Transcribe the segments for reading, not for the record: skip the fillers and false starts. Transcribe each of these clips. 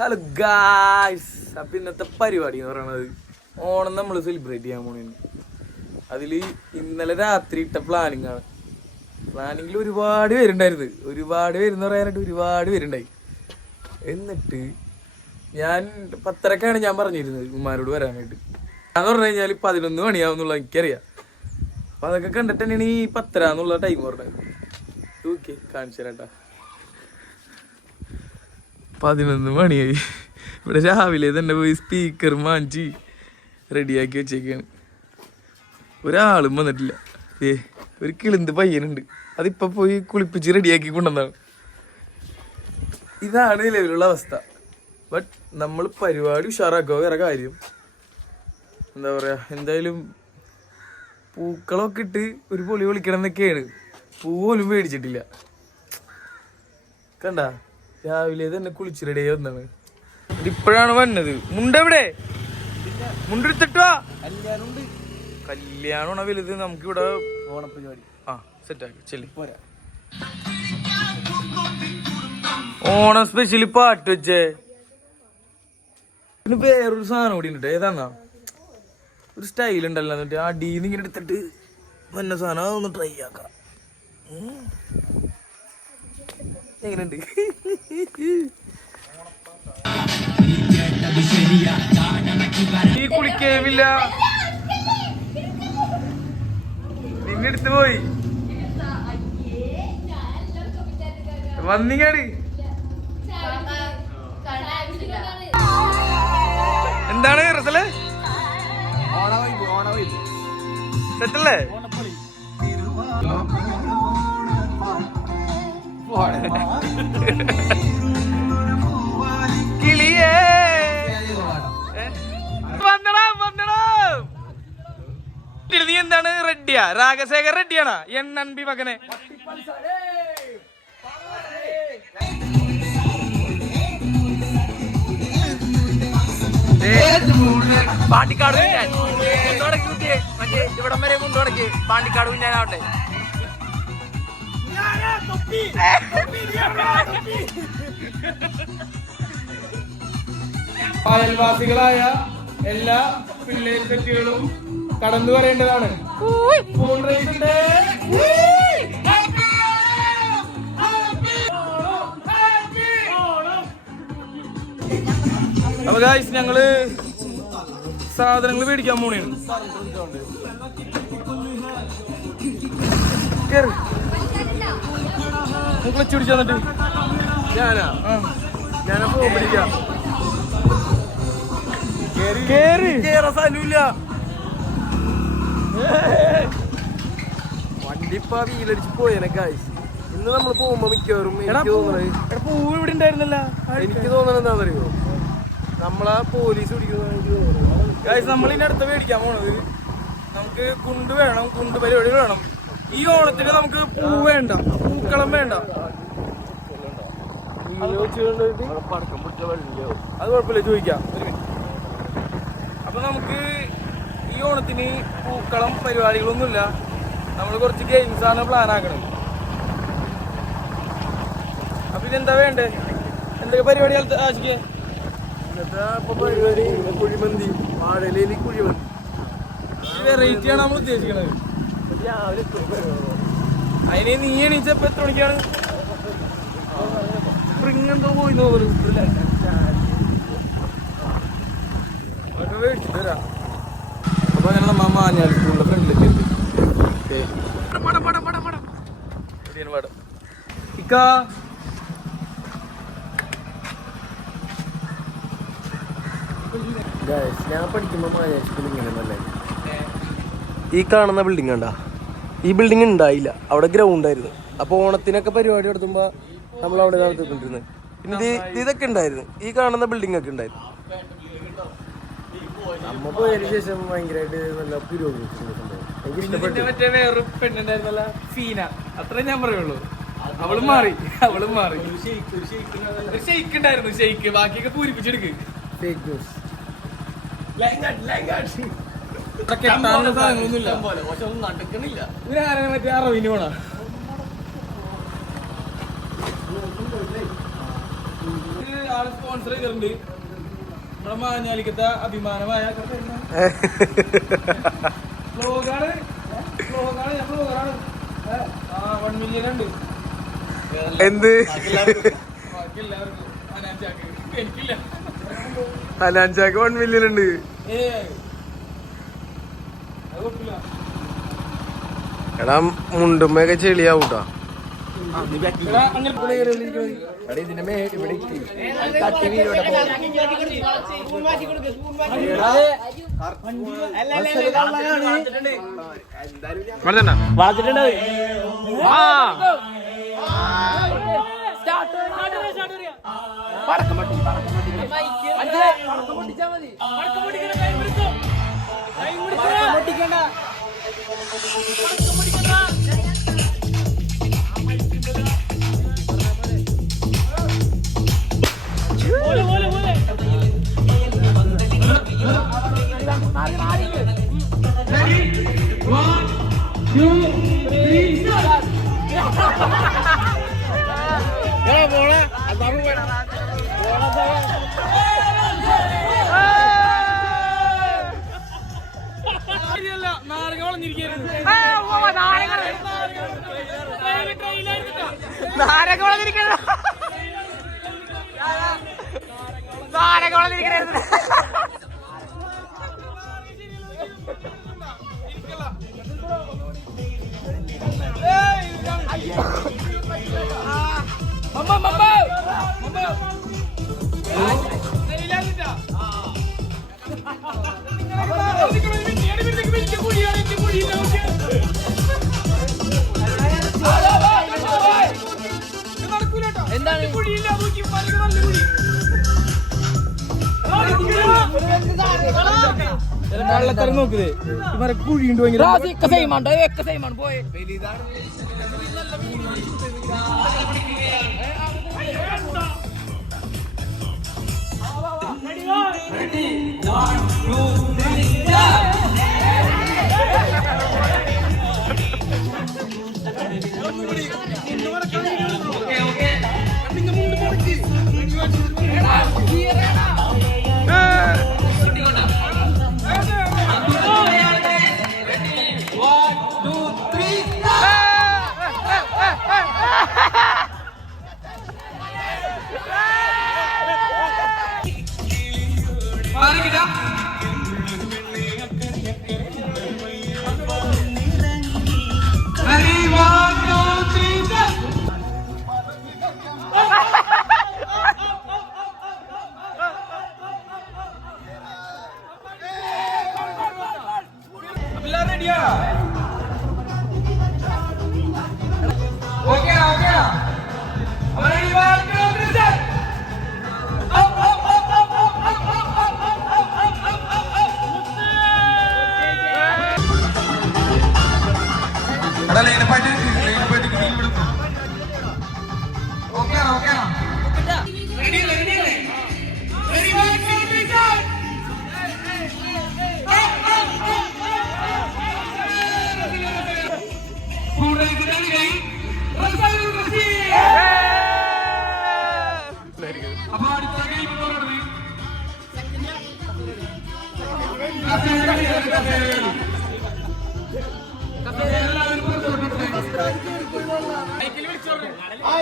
Hello guys, അപ്പം ഇന്നത്തെ പരിപാടി എന്ന് പറയുന്നത് ഓണം നമ്മൾ സെലിബ്രേറ്റ് ചെയ്യാൻ പോണേന്ന്. അതിൽ ഇന്നലെ രാത്രി ഇട്ട പ്ലാനിങ് ആണ്. പ്ലാനിങ്ങിൽ ഒരുപാട് പേരുണ്ടായിരുന്നു. ഒരുപാട് പേരെന്ന് പറയാനായിട്ട് ഒരുപാട് പേരുണ്ടായി. എന്നിട്ട് ഞാൻ 10:30-ക്കാണ് ഞാൻ പറഞ്ഞിരുന്നത് ഉമ്മാരോട് വരാനായിട്ട്. എന്ന് പറഞ്ഞു കഴിഞ്ഞാൽ 11 മണിയാവുന്നുള്ള എനിക്കറിയാം. അപ്പം അതൊക്കെ കണ്ടിട്ട് തന്നെയാണ് ഈ 10:30 എന്നുള്ള ടൈം പറഞ്ഞത്. ഓക്കെ, കാണിച്ചു തരാട്ടാ. 11 മണിയായി. ഇവിടെ രാവിലെ തന്നെ പോയി സ്പീക്കർ മാഞ്ചി റെഡിയാക്കി വെച്ചേക്കാണ്. ഒരാളും വന്നിട്ടില്ല. ഒരു കിളിന്ത് പയ്യനുണ്ട്, അതിപ്പോൾ പോയി കുളിപ്പിച്ച് റെഡിയാക്കി കൊണ്ടുവന്നാണ്. ഇതാണ് നിലവിലുള്ള അവസ്ഥ. ബട്ട് നമ്മൾ പരിപാടി ഉഷാറാക്കുക. വേറെ കാര്യം എന്താ പറയുക, എന്തായാലും പൂക്കളൊക്കെ ഇട്ട് ഒരു പൊളി വിളിക്കണം എന്നൊക്കെയാണ്. പൂ പോലും മേടിച്ചിട്ടില്ല. കണ്ട, രാവിലെ തന്നെ കുളിച്ച് റെഡി ആയി വന്നാണ്. ഇപ്പോഴാണ് വന്നത്. മുണ്ടെവിടെ? മുണ്ടെടുത്തിട്ടോ? കല്യാണമാണ് വലുത്. നമുക്കിവിടെ ഓണപ്പരിപാടി സെറ്റാക്കി ചെല്ലി പോരാ. ഓണം സ്പെഷ്യലി പാട്ട് വെച്ചേ. പിന്നെ വേറൊരു സാധനം കൂടി ഉണ്ട്. ഏതാന്നാ ഒരു സ്റ്റൈൽ ഉണ്ടല്ലോ, എന്നിട്ട് അടിയിൽ ഇങ്ങനെ എടുത്തിട്ട് വന്ന സാധനം അതൊന്ന് ട്രൈ ആക്കാം. എങ്ങനെയുണ്ട്? നീ കുളിക്കേമില്ല, നിന്നെടുത്ത് പോയി വന്നിങ്ങാട്. എന്താണ് റസല്? സെറ്റല്ലേ? കിളിയേ നീ എന്താണ് റെഡിയാ? രാഗശേഖർ റെഡിയാണോ? എണ്ണൻപി മകനെ പാണ്ടിക്കാട് മുണ്ടോടക്കി മറ്റേ ഇവിടം വരെ മുണ്ടോടക്കി പാണ്ടിക്കാട് കുഞ്ഞാനാവട്ടെ. അയൽവാസികളായ എല്ലാ പിള്ളേർ തെറ്റുകളും കടന്നു വരേണ്ടതാണ്. അപ്പൊ ഗായ്സ്, ഞങ്ങള് സാധനങ്ങൾ മേടിക്കാൻ പോണേണ്. ക്ലച്ച് പിടിച്ചു വന്നിട്ട് ഞാനാ പോകും പിടിക്കാം. സ്ഥലമില്ല, വണ്ടി ഇപ്പൊ വീലടിച്ച് പോയേനെ ഗായ്സ്. ഇന്ന് നമ്മൾ പോകുമ്പോ മിക്കവാറും പൂവ് ഇവിടെ ഉണ്ടായിരുന്നല്ല. എനിക്ക് തോന്നണത് എന്താണെന്നറിയോ, നമ്മളാ പോലീസ് പിടിക്കുന്ന ഗായ്സ്. നമ്മളിന്റെ അടുത്ത് മേടിക്കാൻ പോണത് നമുക്ക് കുണ്ട് വേണം, കുണ്ട് പരിപാടി വേണം. ഈ ഓണത്തിന് നമുക്ക് പൂ വേണ്ട, പൂക്കളം വേണ്ട. അത് കുഴപ്പമില്ല, ചോദിക്കാം. അപ്പൊ നമുക്ക് ഈ ഓണത്തിന് പൂക്കളം പരിപാടികളൊന്നുമില്ല. നമ്മൾ കുറച്ച് ഗെയിംസ് ആണ് പ്ലാൻ ആക്കണത്. അപ്പൊ ഇതെന്താ വേണ്ടേ? എന്തൊക്കെ പരിപാടി ആശിക്കേ? ഇന്നത്തെ പരിപാടി കുഴിമന്തി, വാഴയിലേക്ക് കുഴിമന്തി. വെറൈറ്റി ആണ് നമ്മൾ ഉദ്ദേശിക്കണത്. അതിന് നീ എണീച്ചപ്പോ എത്ര മണിക്കാണ്? സ്പ്രിങ് എന്തോ പോയി മേടിച്ചിട്ട് വരാം. അപ്പൊ അങ്ങനെ നമ്മ മാഞ്ഞാൽ സ്കൂളിന്റെ ഫ്രണ്ടിലേക്ക് ഞാൻ പഠിക്കുമ്പോ മാഞ്ഞാൽ സ്കൂൾ ഇങ്ങനെ ഈ കാണുന്ന ബിൽഡിംഗ് കണ്ടാ? ഈ ബിൽഡിംഗ് ഉണ്ടായില്ല, അവിടെ ഗ്രൗണ്ട് ആയിരുന്നു. അപ്പൊ ഓണത്തിനൊക്കെ പരിപാടി നടത്തുമ്പോ നമ്മൾ അവിടെ നടത്തിക്കൊണ്ടിരുന്നത്. പിന്നെ ഇതൊക്കെ ഉണ്ടായിരുന്നു, ഈ കാണുന്ന ബിൽഡിംഗ് ഒക്കെ ഉണ്ടായിരുന്നു. നമ്മ പോയതിനു ശേഷം ഭയങ്കരമായിട്ട് നല്ല പുരോഗമിച്ചിട്ടുണ്ട്. മറ്റേ വേറൊരു പെണ്ണുണ്ടായിരുന്നല്ല, ഫീന, അത്രേ ഞാൻ പറയുള്ളൂ. അവളും മാറി. ഷെയ്ക്ക് ഉണ്ടായിരുന്നു, ഷെയ്ക്ക്. ബാക്കിയൊക്കെ പൂരിപ്പിച്ചെടുക്ക്. Fake news. സാധനങ്ങളൊന്നുമില്ല, നടക്കണില്ല. ഇവരാരെ മറ്റേ അറവിന് പോണ ആള് സ്പോൺസർ ചെയ്തിട്ടുണ്ട്. നമ്മളെ മാഞ്ഞാലിക്കത്തെ അഭിമാനമായ വ്ലോഗാണ്. ഞാൻ വ്ലോഗറാണ്. 1 മില്യൺ ഉണ്ട്. എന്ത് എനിക്കില്ല. ഹനാൻചാക്ക് 1 മില്യൺ ഉണ്ട്. എടാ മുണ്ടുമ്മയൊക്കെ ചെളിയാവൂട്ടാ. വെള്ളത്തരം നോക്കുന്നേ ഇവരെ കുഴിയുണ്ട് പോയെ.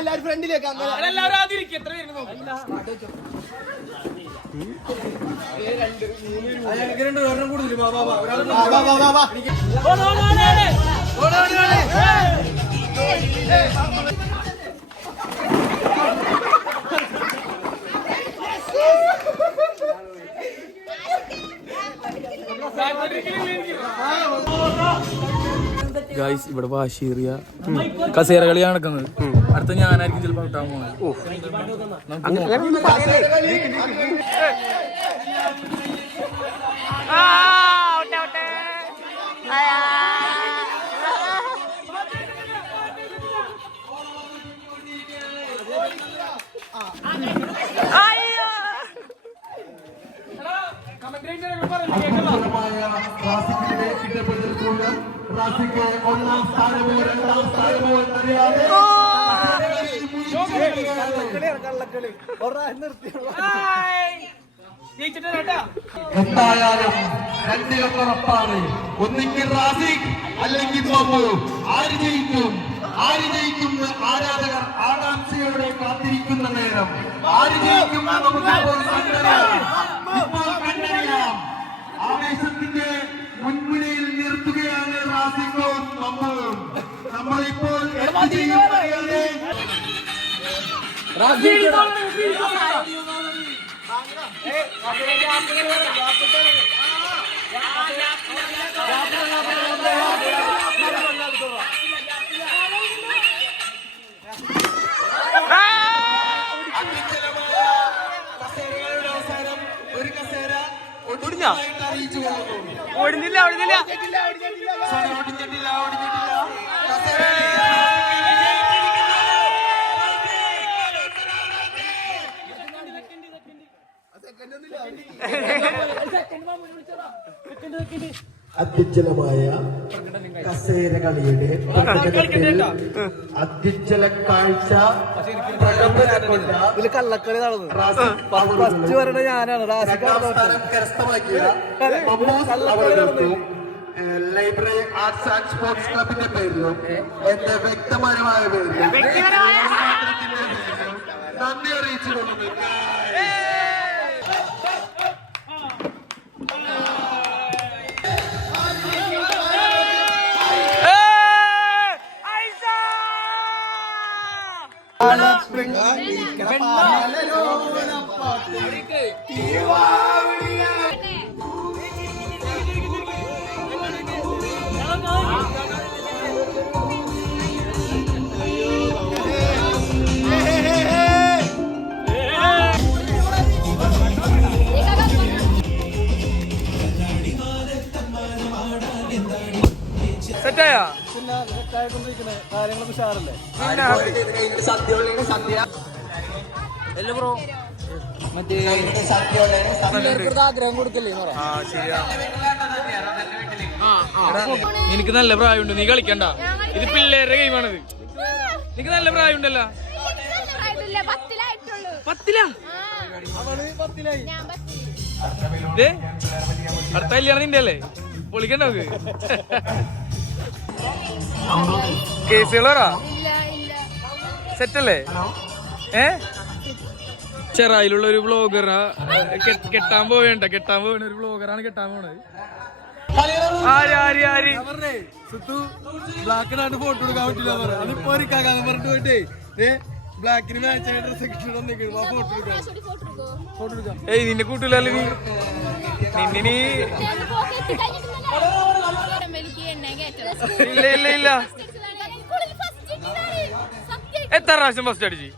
എല്ലാരും ഫ്രണ്ടിലേക്ക് എല്ലാവരും ആദ്യം എത്ര പേര് ഗായ്സ് ഇവിടെ വാശിയേറിയ കസേര കളി നടക്കുന്നത്. അടുത്ത ഞാനായിരിക്കും ചിലപ്പോൾ ഔട്ടാൻ പോകുന്നത്. ഒന്നാം സ്ഥാനമോ 2ാം സ്ഥാനമോ എന്നറിയാതെ എന്തായാലും രണ്ടിലപ്പുറപ്പാണ്. ഒന്നെങ്കിൽ റാസിഖ് അല്ലെങ്കിൽ മമ്മു. ആര് ജയിക്കും ആരാധകർ ആകാംക്ഷയോടെ കാത്തിരിക്കുന്ന നേരം. ആര് ജയിക്കും നമുക്ക് ഇപ്പോൾ കണ്ടറിയാം. ആവേശത്തിന്റെ മുൻപിലിൽ നിർത്തുകയാണ് റാസിഖും മമ്മുവും. നമ്മളിപ്പോൾ ഓടുന്നില്ല അത്യുജ്വലമായ കസേര കളിയുടെ അത്യുജ്വല കാഴ്ച കള്ളക്കളി നടന്നു. ഫസ്റ്റ് വരണ ഞാനാണ്. കരസ്ഥമാക്കിയ ലൈബ്രറി ആർട്സ് ആൻഡ് സ്പോർട്സ് ക്ലബിന്റെ പേരിലും എന്റെ വ്യക്തിപരമായ പേരിലും നന്ദി അറിയിച്ചുകൊള്ളുന്നു. സെറ്റായാ കാര്യങ്ങളൊക്കെ ഉഷാറല്ലേ? ആഗ്രഹം കൊടുക്കല്ലേ? നിനക്ക് നല്ല പ്രായമുണ്ട്, നീ കളിക്കണ്ട. ഇത് പിള്ളേരുടെ ഗെയിമാണിത്. നിനക്ക് നല്ല പ്രായമുണ്ടല്ലോ. പത്തിലാ? അടുത്ത കല്യാണം നിന്റെ അല്ലേ? പൊളിക്കണ്ട നമുക്ക്. കേസുകളാ സെറ്റല്ലേ? ചെറായിലുള്ള ഒരു ബ്ലോഗറാ കെട്ടാൻ പോവേണ്ട ഒരു ബ്ലോഗറാണ് കെട്ടാൻ പോണത്. ബ്ലാക്കിനായിട്ട് ഫോട്ടോ എടുക്കാൻ പറ്റില്ല അതിപ്പോ പറഞ്ഞിട്ട് പോയിട്ടേ ബ്ലാക്കിന് മാച്ച് ഡ്രസ് ഫോട്ടോ എടുക്കാം. ഏയ് നിന്നെ കൂട്ടൂലല്ലേ നീ? നിന്നെ ഇല്ല എത്ര പ്രാവശ്യം ഫസ്റ്റ് അടിച്ച്?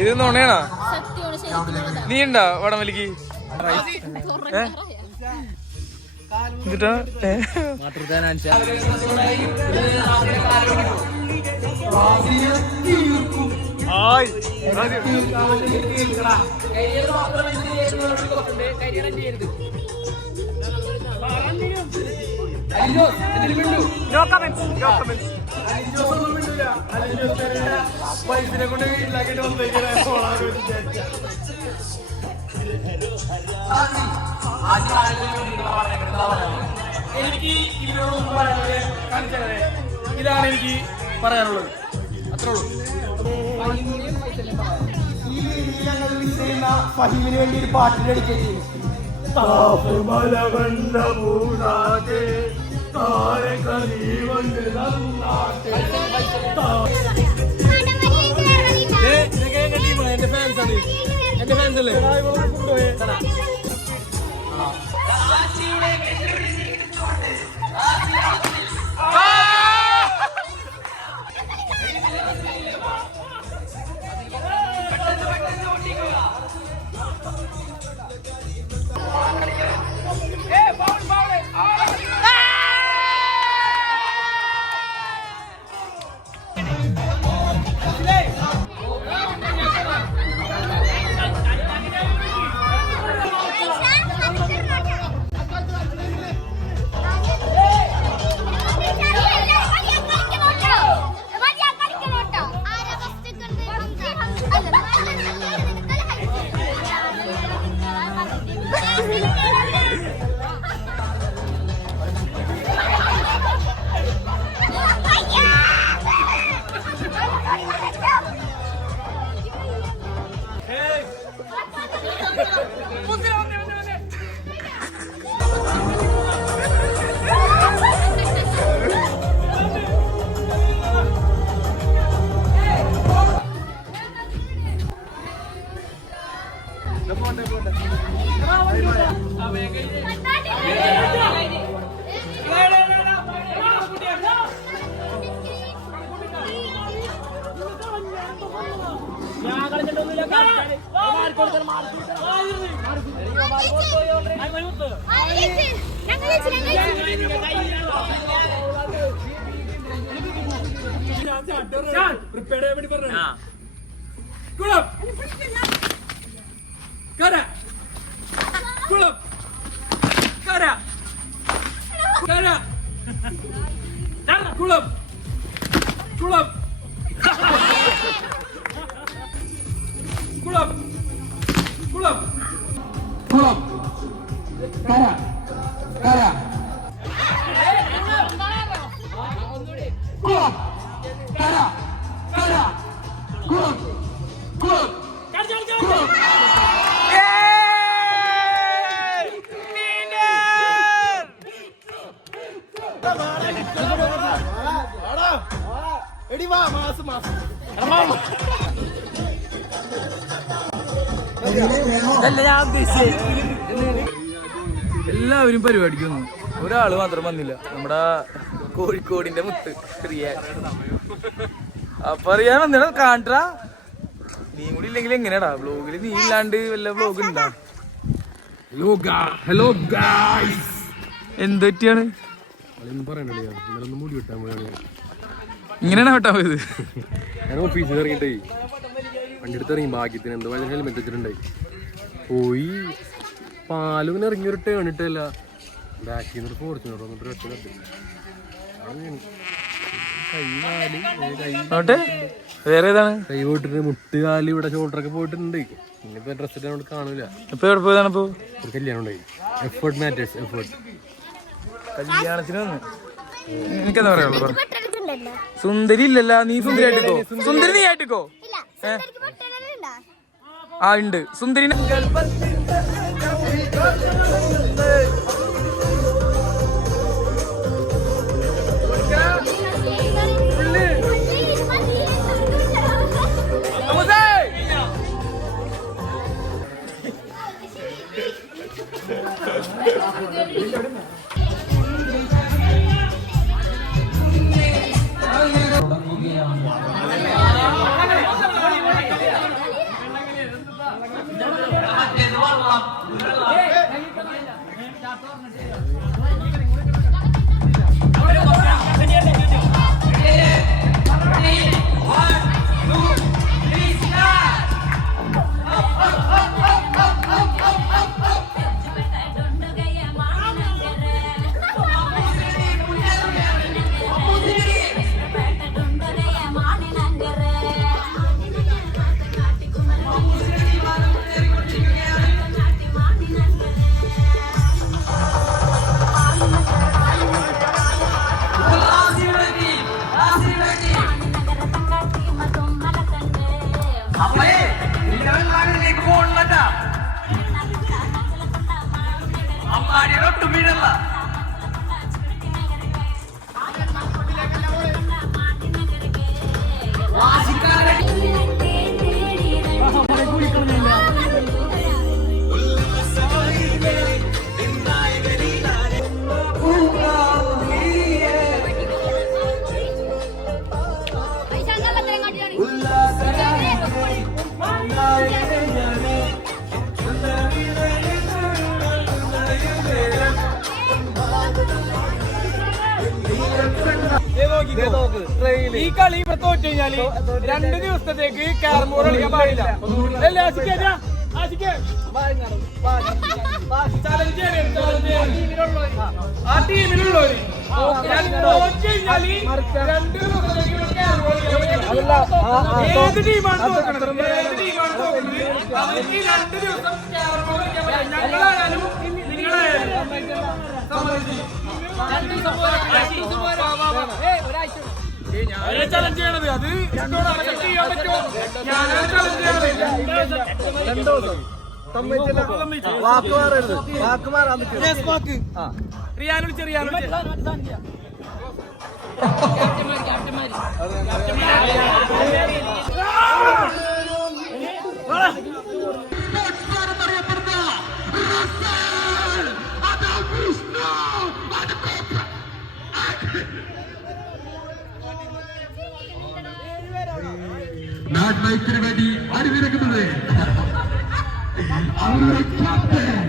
ഇത് നോണേണാ? നീ ഉണ്ടാ വടംവലിക്ക്? എന്നിട്ടാ പൈസനെ കൊണ്ട് വീട്ടിലാക്കിട്ട് എനിക്ക് ഇതിനോട് കാണിച്ചത് ഇതാണ് എനിക്ക് പറയാനുള്ളത്. അത്രേ ഉള്ളൂ. ഈ വീട്ടിൽ ഞങ്ങൾ മിസ് ചെയ്യുന്ന ഫഹീമിന് വേണ്ടി ഒരു പാട്ട് ഡെഡിക്കേറ്റ് ചെയ്യും. എന്റെ ഫാൻസ് ആണ്. എന്റെ ഫാൻസ് അല്ലേ? എല്ലാവരും പരിപാടിക്ക് വന്നു, ഒരാള് മാത്രം വന്നില്ല. നമ്മുടെ കോഴിക്കോടിന്റെ മുത്ത് റിയാൻ. അപ്പൊ അറിയാൻ വന്നിട കാണ്ടാ, നീ കൂടി ഇല്ലെങ്കിൽ എങ്ങനെയാടാ വ്ലോഗില്? നീ ഇല്ലാണ്ട് വല്ല വ്ലോഗ് ഉണ്ടാ? ഹലോ ഗായ്സ്, എന്ത് പറ്റിയാണ്? ഇങ്ങനെയാണ് വെട്ടാൻ പോയത്? ഞാൻ ഓഫീസിൽ ഇറങ്ങിട്ടേ വണ്ടി എടുത്ത് ഇറങ്ങി, ഭാഗ്യത്തിന് എന്തോ വളരെ ഹെൽമെറ്റ് വെച്ചിട്ടുണ്ടായി. പോയി പാലും ഇറങ്ങിയൊരു ടേൺ ഇട്ടല്ല, ബാക്കിൽ നിന്നൊരു ഫോർച്യൂണർ വന്നിട്ട് ഒറ്റ കത്തി. വേറെ ഏതാണ്? കൈ പോയിട്ടിട്ട് മുട്ട് കാല് ഇവിടെ ഷോൾഡറൊക്കെ പോയിട്ടുണ്ട്. ഇനിയിപ്പോ ഡ്രസ് ഇട്ട് കാണൂല. ഇപ്പൊ എവിടെ പോയതാണ്? ഇപ്പൊ ഒരു കല്യാണം ഉണ്ടായി. Effort matters, effort. കല്യാണത്തിന് വന്ന് എനിക്കെന്താ പറയുള്ളൂ? സുന്ദരി ഇല്ലല്ല, നീ സുന്ദരി ആയിട്ടിക്കോ. സുന്ദരി നീ ആയിട്ടിക്കോ. ആ ഉണ്ട് സുന്ദരിനെ. ഈ കളി ഇവിടെ തോറ്റു കഴിഞ്ഞാല് 2 ദിവസത്തേക്ക് ക്യാരം ബോർഡ് കളിക്കാൻ പാടില്ല. ആ ടീമിലുള്ളവര് തോറ്റു കഴിഞ്ഞാല് 2 ദിവസത്തേക്ക് ക്യാരം ബോർഡ് ഏത് ടീമാണ് തോക്കുന്നത്, ഏത് ടീമാണ് തോക്കുന്നത് അവർക്ക് 2 ദിവസം ക്യാരം ബോർഡ് കളിക്കാൻ പറ്റില്ല. ഞങ്ങളായാലും നിങ്ങളായാലും ഞാനാണ് ചലഞ്ച് ചെയ്യണത്. അത് ചെയ്യാൻ പറ്റുമോ? ഞാനാണ് ചലഞ്ച് ചെയ്യണത്. റിയാൻ വിളിച്ച് റിയാൻ നാട്ടിലേക്ക് വേണ്ടി അണിനിരക്കുന്നത് അവരുടെ captain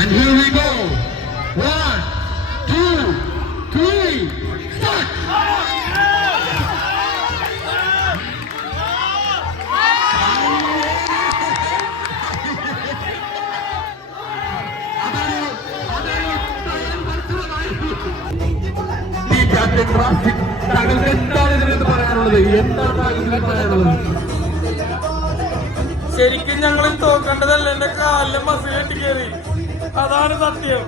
And here we go. 1, 2, 3, start! ഈ ക്യാപ്റ്റൻ ട്രാഫിക് താങ്കൾക്ക് എന്താണ് ഇതിനകത്ത് പറയാനുള്ളത്? എന്താണ് താങ്കൾക്ക് പറയാനുള്ളത്? ശരിക്കും ഞങ്ങൾ തോക്കേണ്ടതല്ല, എന്റെ കാലിലെ മസിൽ കെട്ടി കയറി, അതാണ് സത്യം.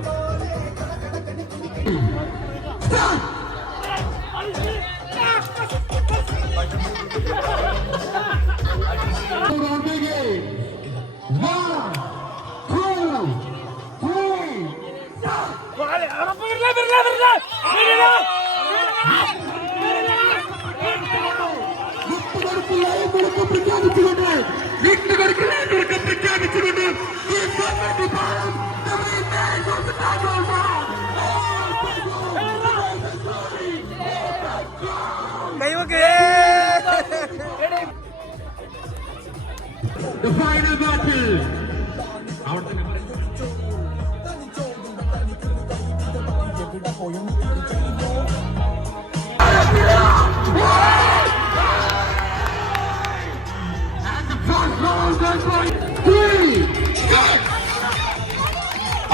The final battle.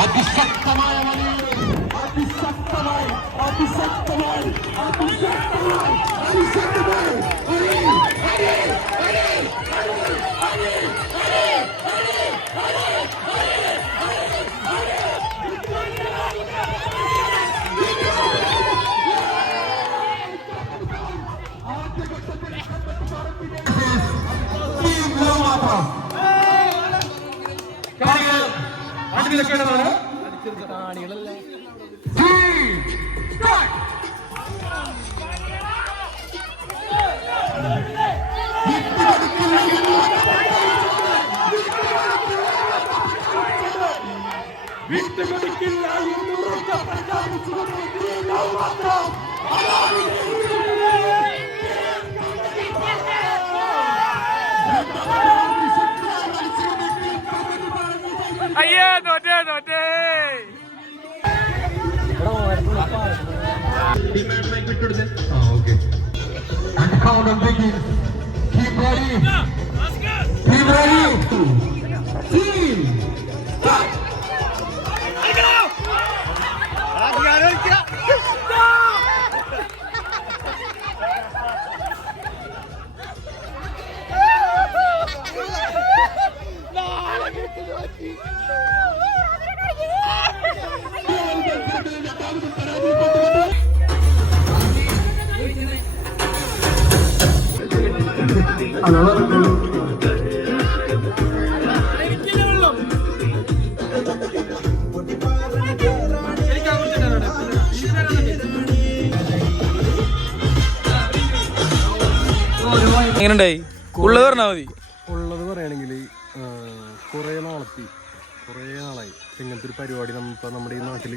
അതിശക്തമായ അയ്യേ തോറ്റേ തോറ്റേ. Okay. And the countdown begins. Keep ready. Keep ready. Team. Start. എങ്ങനെയുണ്ടായി? ഉള്ളത് പറഞ്ഞാൽ മതി. ഉള്ളത് പറയുകയാണെങ്കിൽ കുറേ നാളായി ഇങ്ങനത്തെ ഒരു പരിപാടി നമ്മുടെ ഈ നാട്ടിൽ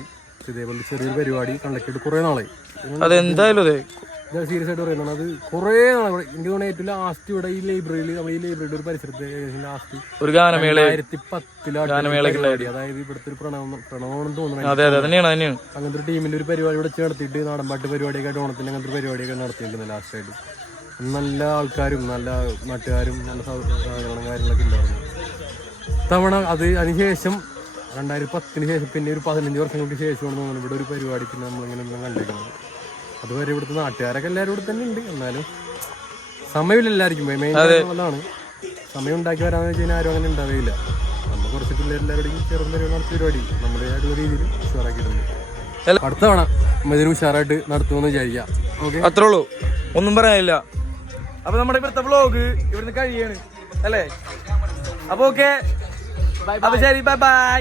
ഇതേപോലെ ചെറിയൊരു പരിപാടി കണ്ടക്ട് ചെയ്ത് കുറേ നാളായി. അതെന്തായാലും അതെ, സീരിയസ് ആയിട്ട് പറയുന്നത്. അത് കുറേ നാളെ എനിക്ക് തോന്നുന്നു ഏറ്റവും ലാസ്റ്റ് ഇവിടെ ഈ ലൈബ്രറിയിൽ നമ്മൾ ഈ ലൈബ്രറിയുടെ ഒരു പരിസരത്ത് ലാസ്റ്റ് ഒരു ഗാനമേള 2010 അതായത് ഇവിടുത്തെ ഒരു പ്രണവം തോന്നുന്നു. അങ്ങനത്തെ ഒരു ടീമിന്റെ ഒരു പരിപാടി ഇവിടെ നടത്തിയിട്ട് നാടൻപാട്ട് പരിപാടിയൊക്കെ ആയിട്ട് ഓണത്തിന് അങ്ങനത്തെ ഒരു പരിപാടിയൊക്കെ നടത്തിയിട്ടുണ്ട് ലാസ്റ്റായിട്ട്. നല്ല ആൾക്കാരും നല്ല നാട്ടുകാരും നല്ല സഹകരണം കാര്യങ്ങളൊക്കെ ഉണ്ടായിരുന്നു. ഇത്തവണ അതിനുശേഷം 2010 ശേഷം പിന്നെ ഒരു 15 വർഷങ്ങൾക്ക് ശേഷമാണ് തോന്നുന്നു ഇവിടെ ഒരു പരിപാടി പിന്നെ നമ്മളിങ്ങനെ ഒന്നും കണ്ടിരിക്കുന്നത്. അതുവരെ ഇവിടുത്തെ നാട്ടുകാരൊക്കെ എല്ലാവരും ഇവിടെ തന്നെ ഉണ്ട്. എന്നാലും സമയമില്ല എല്ലാവർക്കും. മെയിൻ ആണ് സമയം ഉണ്ടാക്കി വരാമെന്ന് വെച്ച് കഴിഞ്ഞാൽ ആരും അങ്ങനെ ഉണ്ടാവുകയില്ല. നമ്മൾ കുറച്ച് പിള്ളേരെല്ലാവരുടെയും ചെറുപ്പം നടത്തിയ പരിപാടി നമ്മുടെ ആ ഒരു രീതിയിൽ ഉഷാറാക്കിയിട്ടുണ്ട്. അടുത്ത തവണ ഇതിന് ഉഷാറായിട്ട് നടത്തുമെന്ന് വിചാരിക്കാം. ഓക്കെ, അത്രേ ഉള്ളൂ, ഒന്നും പറയാനില്ല. അപ്പൊ നമ്മുടെ ഇവിടുത്തെ വ്ലോഗ് ഇവിടുന്ന് കഴിയാണ് അല്ലേ? അപ്പൊ ഓക്കെ, അപ്പൊ ശരി, ബൈ ബൈ.